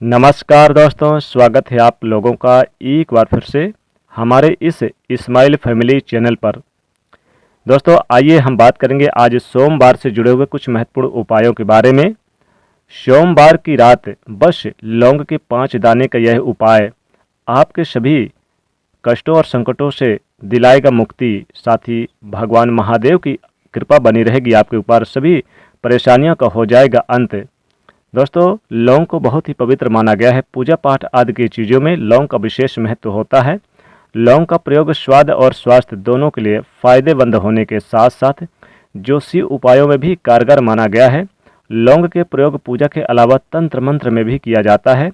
नमस्कार दोस्तों, स्वागत है आप लोगों का एक बार फिर से हमारे इस इस्माइल फैमिली चैनल पर। दोस्तों आइए हम बात करेंगे आज सोमवार से जुड़े हुए कुछ महत्वपूर्ण उपायों के बारे में। सोमवार की रात बस लौंग के 5 दाने का यह उपाय आपके सभी कष्टों और संकटों से दिलाएगा मुक्ति। साथ ही भगवान महादेव की कृपा बनी रहेगी आपके ऊपर, सभी परेशानियों का हो जाएगा अंत। दोस्तों लौंग को बहुत ही पवित्र माना गया है। पूजा पाठ आदि की चीज़ों में लौंग का विशेष महत्व होता है। लौंग का प्रयोग स्वाद और स्वास्थ्य दोनों के लिए फायदेमंद होने के साथ साथ ज्योतिषीय उपायों में भी कारगर माना गया है। लौंग के प्रयोग पूजा के अलावा तंत्र मंत्र में भी किया जाता है,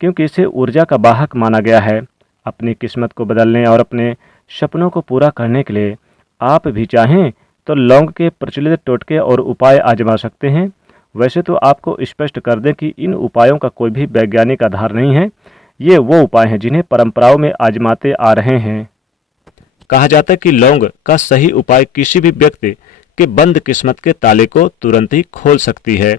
क्योंकि इसे ऊर्जा का वाहक माना गया है। अपनी किस्मत को बदलने और अपने सपनों को पूरा करने के लिए आप भी चाहें तो लौंग के प्रचलित टोटके और उपाय आजमा सकते हैं। वैसे तो आपको स्पष्ट कर दें कि इन उपायों का कोई भी वैज्ञानिक आधार नहीं है। ये वो उपाय हैं जिन्हें परंपराओं में आजमाते आ रहे हैं। कहा जाता है कि लौंग का सही उपाय किसी भी व्यक्ति के बंद किस्मत के ताले को तुरंत ही खोल सकती है।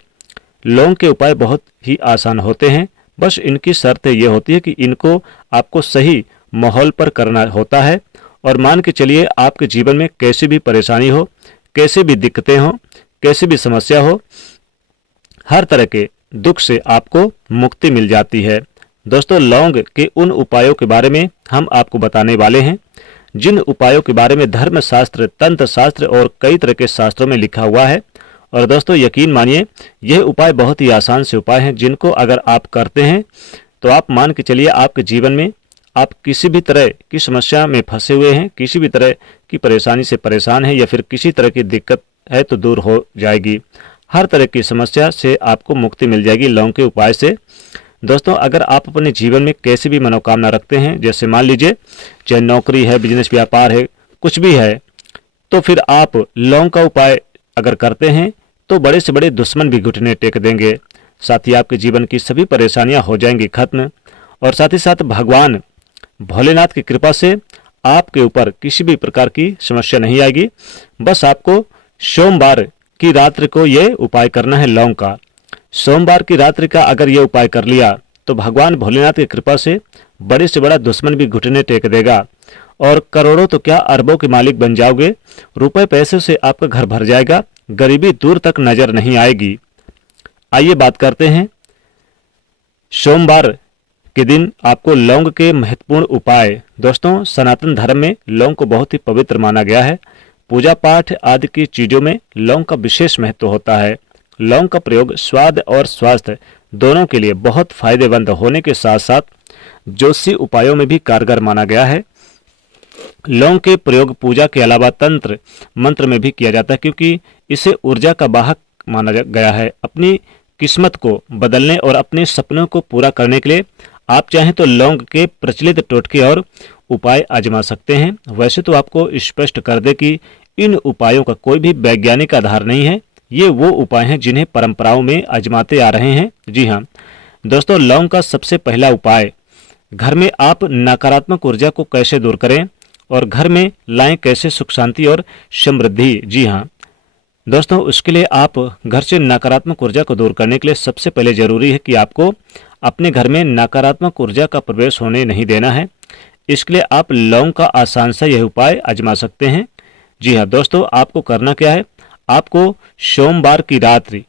लौंग के उपाय बहुत ही आसान होते हैं, बस इनकी शर्त ये होती है कि इनको आपको सही माहौल पर करना होता है। और मान के चलिए आपके जीवन में कैसी भी परेशानी हो, कैसे भी दिक्कतें हो, कैसी भी समस्या हो, हर तरह के दुख से आपको मुक्ति मिल जाती है। दोस्तों लौंग के उन उपायों के बारे में हम आपको बताने वाले हैं जिन उपायों के बारे में धर्म शास्त्र, तंत्र शास्त्र और कई तरह के शास्त्रों में लिखा हुआ है। और दोस्तों यकीन मानिए यह उपाय बहुत ही आसान से उपाय हैं जिनको अगर आप करते हैं तो आप मान के चलिए आपके जीवन में आप किसी भी तरह की समस्या में फंसे हुए हैं, किसी भी तरह की परेशानी से परेशान हैं या फिर किसी तरह की दिक्कत है तो दूर हो जाएगी। हर तरह की समस्या से आपको मुक्ति मिल जाएगी लौंग के उपाय से। दोस्तों अगर आप अपने जीवन में कैसी भी मनोकामना रखते हैं, जैसे मान लीजिए चाहे नौकरी है, बिजनेस व्यापार है, कुछ भी है, तो फिर आप लौंग का उपाय अगर करते हैं तो बड़े से बड़े दुश्मन भी घुटने टेक देंगे। साथ ही आपके जीवन की सभी परेशानियां हो जाएंगी खत्म। और साथ ही साथ भगवान भोलेनाथ की कृपा से आपके ऊपर किसी भी प्रकार की समस्या नहीं आएगी। बस आपको सोमवार की रात्रि को ये उपाय करना है लौंग का। सोमवार की रात्रि का अगर ये उपाय कर लिया तो भगवान भोलेनाथ की कृपा से बड़े से बड़ा दुश्मन भी घुटने टेक देगा और करोड़ों तो क्या अरबों के मालिक बन जाओगे। रुपए पैसे से आपका घर भर जाएगा, गरीबी दूर तक नजर नहीं आएगी। आइए बात करते हैं सोमवार के दिन आपको लौंग के महत्वपूर्ण उपाय। दोस्तों सनातन धर्म में लौंग को बहुत ही पवित्र माना गया है। पूजा पाठ आदि की चीजों में लौंग का विशेष महत्व होता है। लौंग का प्रयोग स्वाद और स्वास्थ्य दोनों के लिए बहुत फायदेमंद होने के साथ साथ ज्योतिषीय उपायों में भी कारगर माना गया है। लौंग के प्रयोग पूजा के अलावा तंत्र मंत्र में भी किया जाता है, क्योंकि इसे ऊर्जा का वाहक माना गया है। अपनी किस्मत को बदलने और अपने सपनों को पूरा करने के लिए आप चाहें तो लौंग के प्रचलित टोटके और उपाय आजमा सकते हैं। वैसे तो आपको स्पष्ट कर दे कि इन उपायों का कोई भी वैज्ञानिक आधार नहीं है। ये वो उपाय हैं जिन्हें परंपराओं में आजमाते आ रहे हैं। जी हाँ दोस्तों, लौंग का सबसे पहला उपाय, घर में आप नकारात्मक ऊर्जा को कैसे दूर करें और घर में लाएं कैसे सुख शांति और समृद्धि। जी हाँ दोस्तों, उसके लिए आप घर से नकारात्मक ऊर्जा को दूर करने के लिए सबसे पहले जरूरी है कि आपको अपने घर में नकारात्मक ऊर्जा का प्रवेश होने नहीं देना है। इसके लिए आप लौंग का आसान सा यह उपाय आजमा सकते हैं। जी हाँ दोस्तों, आपको करना क्या है, आपको सोमवार की रात्रि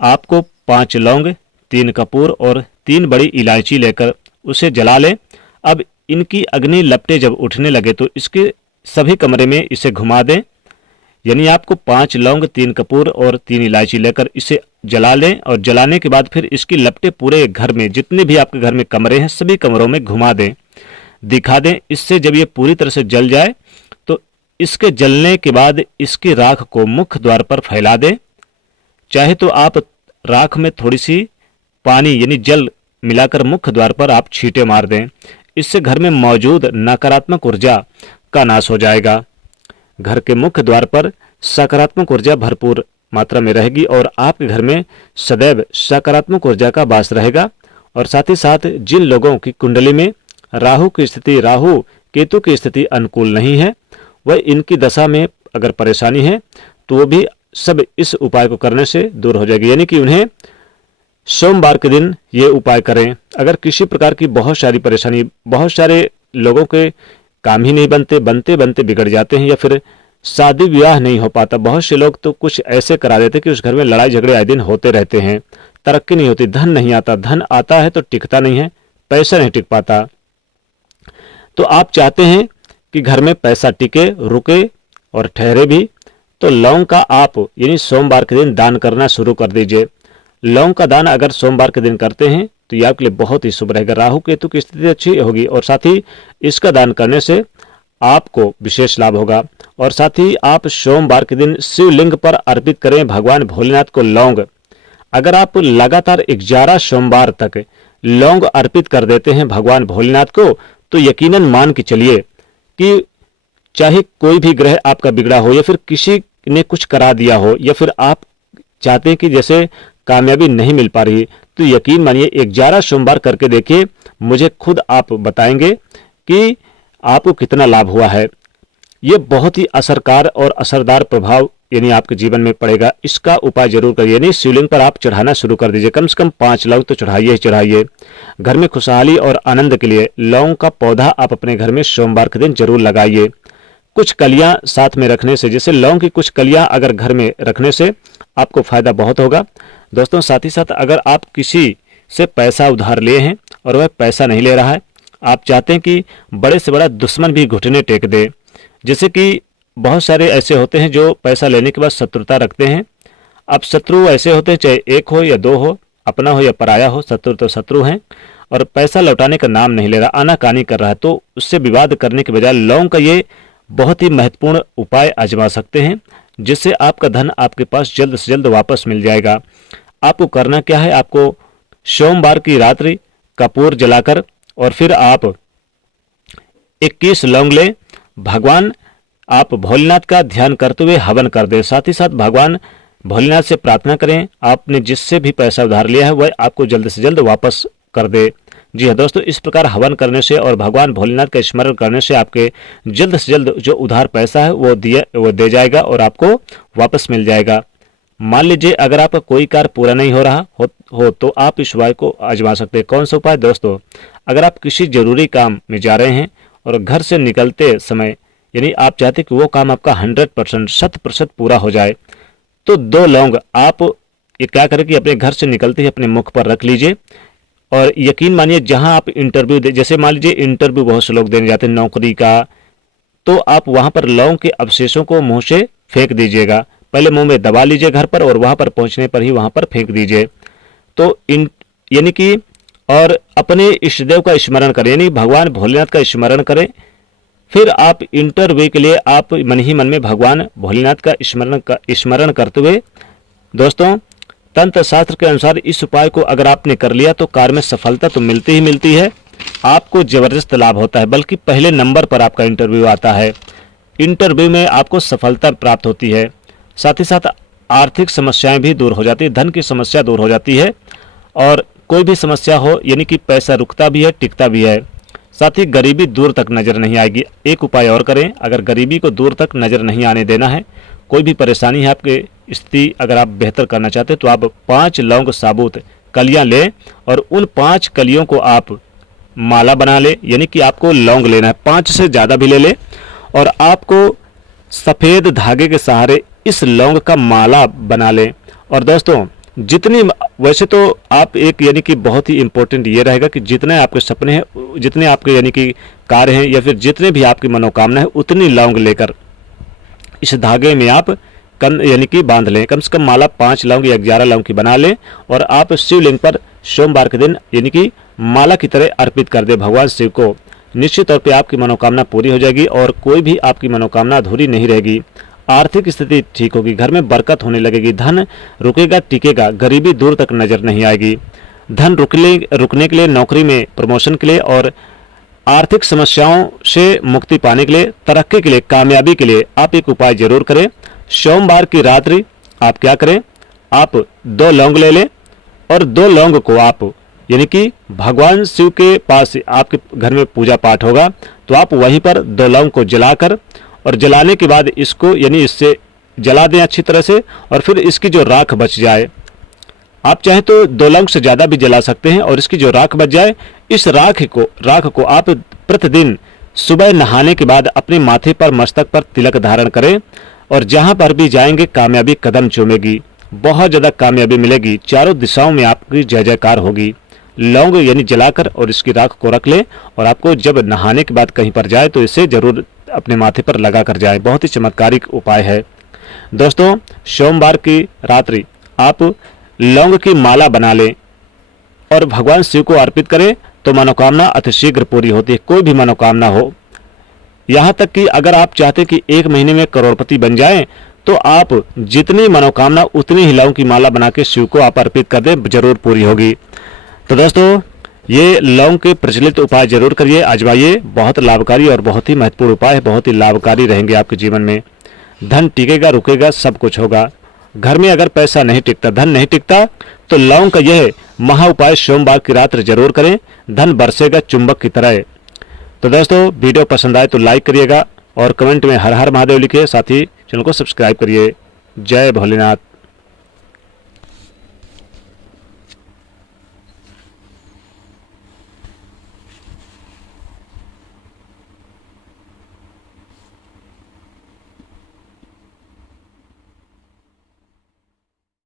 आपको 5 लौंग, 3 कपूर और 3 बड़ी इलायची लेकर उसे जला लें। अब इनकी अग्नि लपटें जब उठने लगे तो इसके सभी कमरे में इसे घुमा दें। यानी आपको 5 लौंग, 3 कपूर और 3 इलायची लेकर इसे जला लें और जलाने के बाद फिर इसकी लपटें पूरे घर में, जितने भी आपके घर में कमरे हैं, सभी कमरों में घुमा दें, दिखा दें। इससे जब ये पूरी तरह से जल जाए तो इसके जलने के बाद इसकी राख को मुख्य द्वार पर फैला दें। चाहे तो आप राख में थोड़ी सी पानी यानी जल मिलाकर मुख्य द्वार पर आप छींटे मार दें। इससे घर में मौजूद नकारात्मक ऊर्जा का नाश हो जाएगा। घर के मुख्य द्वार पर सकारात्मक ऊर्जा भरपूर मात्रा में रहेगी और आपके घर में सदैव सकारात्मक ऊर्जा का वास रहेगा। और साथ ही साथ जिन लोगों की कुंडली में राहु की स्थिति, राहु केतु की स्थिति अनुकूल नहीं है, वह इनकी दशा में अगर परेशानी है तो वो भी सब इस उपाय को करने से दूर हो जाएगी। यानी कि उन्हें सोमवार के दिन ये उपाय करें। अगर किसी प्रकार की बहुत सारी परेशानी, बहुत सारे लोगों के काम ही नहीं बनते, बनते बनते बिगड़ जाते हैं, या फिर शादी विवाह नहीं हो पाता। बहुत से लोग तो कुछ ऐसे करा देते कि उस घर में लड़ाई झगड़े आए दिन होते रहते हैं, तरक्की नहीं होती, धन नहीं आता, धन आता है तो टिकता नहीं है, पैसा नहीं टिक पाता। तो आप चाहते हैं कि घर में पैसा टिके, रुके और ठहरे भी, तो लौंग का आप यानी सोमवार के दिन दान करना शुरू कर दीजिए। लौंग का दान अगर सोमवार के दिन करते हैं तो ये आपके लिए बहुत ही शुभ रहेगा। राहु केतु की स्थिति अच्छी होगी और साथ ही इसका दान करने से आपको विशेष लाभ होगा। और साथ ही आप सोमवार के दिन शिवलिंग पर अर्पित करें भगवान भोलेनाथ को लौंग। अगर आप लगातार 11 सोमवार तक लौंग अर्पित कर देते हैं भगवान भोलेनाथ को, तो यकीनन मान के चलिए कि चाहे कोई भी ग्रह आपका बिगड़ा हो, या फिर किसी ने कुछ करा दिया हो, या फिर आप चाहते हैं कि जैसे कामयाबी नहीं मिल पा रही, तो यकीन मानिए 11 सोमवार करके देखिए, मुझे खुद आप बताएंगे कि आपको कितना लाभ हुआ है। ये बहुत ही असरकार और असरदार प्रभाव यानी आपके जीवन में पड़ेगा। इसका उपाय जरूर करिए। यानी शिवलिंग पर आप चढ़ाना शुरू कर दीजिए, कम से कम 5 लौंग तो चढ़ाइए ही चढ़ाइए। घर में खुशहाली और आनंद के लिए लौंग का पौधा आप अपने घर में सोमवार के दिन जरूर लगाइए। कुछ कलियां साथ में रखने से, जैसे लौंग की कुछ कलियां अगर घर में रखने से आपको फायदा बहुत होगा। दोस्तों, साथ ही साथ अगर आप किसी से पैसा उधार लिए हैं और वह पैसा नहीं ले रहा है, आप चाहते हैं कि बड़े से बड़ा दुश्मन भी घुटने टेक दे, जैसे कि बहुत सारे ऐसे होते हैं जो पैसा लेने के बाद शत्रुता रखते हैं। अब शत्रु ऐसे होते हैं, चाहे एक हो या दो हो, अपना हो या पराया हो, शत्रु तो शत्रु हैं, और पैसा लौटाने का नाम नहीं ले रहा, आनाकानी कर रहा है। तो उससे विवाद करने के बजाय लौंग का ये बहुत ही महत्वपूर्ण उपाय आजमा सकते हैं, जिससे आपका धन आपके पास जल्द से जल्द वापस मिल जाएगा। आपको करना क्या है, आपको सोमवार की रात्रि कपूर जलाकर और फिर आप 21 लौंग लें, भगवान आप भोलेनाथ का ध्यान करते हुए हवन कर दें। साथ ही साथ भगवान भोलेनाथ से प्रार्थना करें, आपने जिससे भी पैसा उधार लिया है वह आपको जल्द से जल्द वापस कर दे। जी हाँ दोस्तों, इस प्रकार हवन करने से और भगवान भोलेनाथ का स्मरण करने से आपके जल्द से जल्द जो उधार पैसा है वो दे जाएगा और आपको वापस मिल जाएगा। मान लीजिए अगर आपका कोई कार्य पूरा नहीं हो रहा हो तो आप इस उपाय को आजमा सकते हैं। कौन सा उपाय दोस्तों, अगर आप किसी जरूरी काम में जा रहे हैं और घर से निकलते समय यानी आप चाहते कि वो काम आपका 100% 100% पूरा हो जाए, तो 2 लौंग आप ये क्या करें कि अपने घर से निकलते ही अपने मुख पर रख लीजिए। और यकीन मानिए जहां आप इंटरव्यू दे, जैसे मान लीजिए इंटरव्यू बहुत से लोग देने जाते हैं नौकरी का, तो आप वहां पर लौंग के अवशेषों को मुंह से फेंक दीजिएगा। पहले मुंह में दबा लीजिए घर पर और वहां पर पहुंचने पर ही वहां पर फेंक दीजिए। तो यानी कि और अपने इष्टदेव का स्मरण करें, यानी भगवान भोलेनाथ का स्मरण करें। फिर आप इंटरव्यू के लिए आप मन ही मन में भगवान भोलेनाथ का स्मरण करते हुए, दोस्तों तंत्र शास्त्र के अनुसार इस उपाय को अगर आपने कर लिया तो कार्य में सफलता तो मिलती ही मिलती है, आपको जबरदस्त लाभ होता है, बल्कि पहले नंबर पर आपका इंटरव्यू आता है। इंटरव्यू में आपको सफलता प्राप्त होती है। साथ ही साथ आर्थिक समस्याएं भी दूर हो जाती है, धन की समस्या दूर हो जाती है, और कोई भी समस्या हो यानी कि पैसा रुकता भी है, टिकता भी है। साथ ही गरीबी दूर तक नजर नहीं आएगी। एक उपाय और करें, अगर गरीबी को दूर तक नजर नहीं आने देना है, कोई भी परेशानी है आपके स्थिति अगर आप बेहतर करना चाहते हैं, तो आप 5 लौंग साबुत कलियां लें और उन 5 कलियों को आप माला बना ले। यानी कि आपको लौंग लेना है, 5 से ज़्यादा भी ले ले, और आपको सफ़ेद धागे के सहारे इस लौंग का माला बना लें। और दोस्तों जितनी, वैसे तो आप एक यानी कि बहुत ही इंपॉर्टेंट ये रहेगा कि जितने आपके सपने हैं, जितने आपके यानी कि कार्य हैं, या फिर जितने भी आपकी मनोकामना है, उतनी लौंग लेकर इस धागे में आप यानी कि बांध लें। कम से कम माला 5 लौंग या 11 लौंग की बना लें और आप शिवलिंग पर सोमवार के दिन यानी कि माला की तरह अर्पित कर दें भगवान शिव को। निश्चित तौर पे आपकी मनोकामना पूरी हो जाएगी और कोई भी आपकी मनोकामना अधूरी नहीं रहेगी। आर्थिक स्थिति ठीक होगी, घर में बरकत होने लगेगी, धन रुकेगा टिकेगा, गरीबी दूर तक नजर नहीं आएगी। धन रुकने के लिए, नौकरी में प्रमोशन के लिए और आर्थिक समस्याओं से मुक्ति पाने के लिए, तरक्की के लिए, कामयाबी के लिए आप एक उपाय जरूर करें। सोमवार की रात्रि आप क्या करें, आप 2 लौंग ले लें और 2 लौंग को आप यानी कि भगवान शिव के पास आपके घर में पूजा पाठ होगा, तो आप वहीं पर 2 लौंग को जलाकर, और जलाने के बाद इसको यानी इससे जला दें अच्छी तरह से, और फिर इसकी जो राख बच जाए आप चाहें तो 2 लौंग से ज़्यादा भी जला सकते हैं और इसकी जो राख बच जाए, इस राख को आप प्रतिदिन सुबह नहाने के बाद अपने माथे पर, मस्तक पर तिलक धारण करें और जहां पर भी जाएंगे कामयाबी कदम चूमेगी, बहुत ज़्यादा कामयाबी मिलेगी, चारों दिशाओं में आपकी जय जयकार होगी। लौंग यानी जलाकर और इसकी राख को रख लें और आपको जब नहाने के बाद कहीं पर जाए तो इसे जरूर अपने माथे पर लगा कर जाए। बहुत ही चमत्कारिक उपाय है। दोस्तों, सोमवार की रात्रि आप लौंग की माला बना लें और भगवान शिव को अर्पित करें तो मनोकामना अतिशीघ्र पूरी होती है, कोई भी मनोकामना हो। यहाँ तक कि अगर आप चाहते कि 1 महीने में करोड़पति बन जाएं, तो आप जितनी मनोकामना उतनी ही लौंग की माला बना के शिव को आप अर्पित कर दें, जरूर पूरी होगी। तो दोस्तों, ये लौंग के प्रचलित उपाय जरूर करिए, आजमाइए। बहुत लाभकारी और बहुत ही महत्वपूर्ण उपाय है, बहुत ही लाभकारी रहेंगे आपके जीवन में। धन टिकेगा, रुकेगा, सब कुछ होगा। घर में अगर पैसा नहीं टिकता, धन नहीं टिकता, तो लौंग का यह महा उपाय सोमवार की रात्र जरूर करें, धन बरसेगा चुंबक की तरह। तो दोस्तों, वीडियो पसंद आए तो लाइक करिएगा और कमेंट में हर हर महादेव लिखिए, साथ ही चैनल को सब्सक्राइब करिए। जय भोलेनाथ।